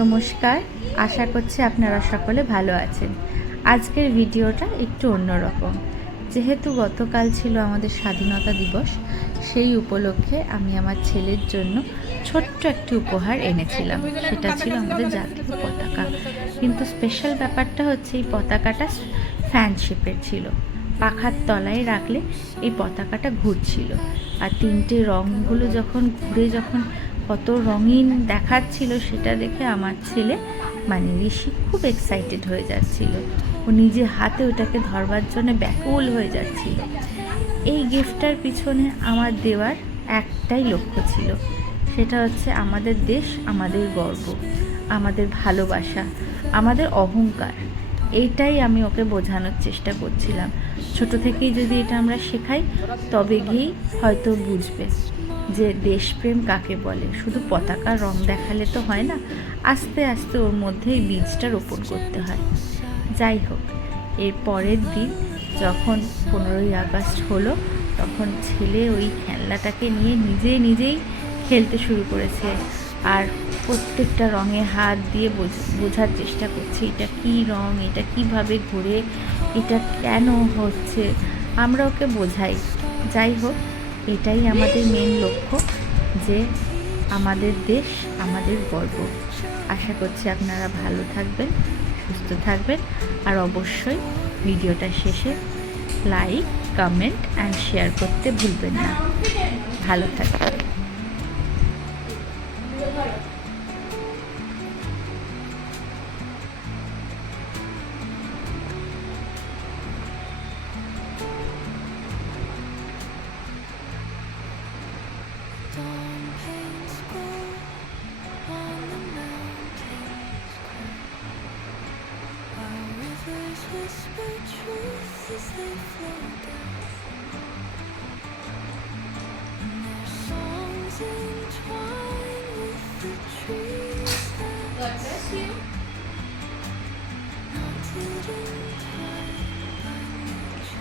নমস্কার, আশা করছি আপনারা সকলে ভালো আছেন। আজকের ভিডিওটা একটু অন্যরকম। যেহেতু গতকাল ছিল আমাদের স্বাধীনতা দিবস, সেই উপলক্ষে আমি আমার ছেলের জন্য ছোট্ট একটি উপহার এনেছিলাম। সেটা ছিল আমাদের জাতীয় পতাকা। কিন্তু স্পেশাল ব্যাপারটা হচ্ছে এই পতাকাটা ফ্যান শেপের ছিল। পাখার তলায় রাখলে এই পতাকাটা ঘুরছিল, আর তিনটে রঙগুলো যখন কত রঙিন দেখাচ্ছিল সেটা দেখে আমার ছেলে ঋষি খুব এক্সাইটেড হয়ে যাচ্ছিল। ও নিজে হাতে ওটাকে ধরবার জন্য ব্যাকুল হয়ে যাচ্ছিল। এই গিফটটার পিছনে আমার দেওয়ার একটাই লক্ষ্য ছিল, সেটা হচ্ছে আমাদের দেশ, আমাদের গর্ব, আমাদের ভালোবাসা, আমাদের অহংকার। এইটাই আমি ওকে বোঝানোর চেষ্টা করছিলাম। ছোট থেকেই যদি এটা আমরা শেখাই, তবে গিয়েই হয়তো বুঝবে যে দেশপ্রেম কাকে বলে। শুধু পতাকার রং দেখালে তো হয় না, আস্তে আস্তে ওর মধ্যে এই বীজটা রোপণ করতে হয়। যাই হোক, এর পরের দিন যখন 15ই আগস্ট হলো, তখন ছেলে ওই খেলনাটাকে নিয়ে নিজেই খেলতে শুরু করেছে, আর প্রত্যেকটা রঙে হাত দিয়ে বোঝার চেষ্টা করছে এটা কী রঙ, এটা কিভাবে ঘুরে, এটা কেন হচ্ছে। আমরা ওকে বোঝাই। যাই হোক, এটাই আমাদের মেন লক্ষ্য, যে আমাদের দেশ, আমাদের গর্ব। আশা করছি আপনারা ভালো থাকবেন, সুস্থ থাকবেন, আর অবশ্যই ভিডিওটা শেষে লাইক, কমেন্ট অ্যান্ড শেয়ার করতে ভুলবেন না। ভালো থাকবেন। Whisper truth as they flow down, and their songs entwine with the trees that haunted in time by nature's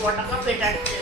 পটাকা পেটাচ্ছে।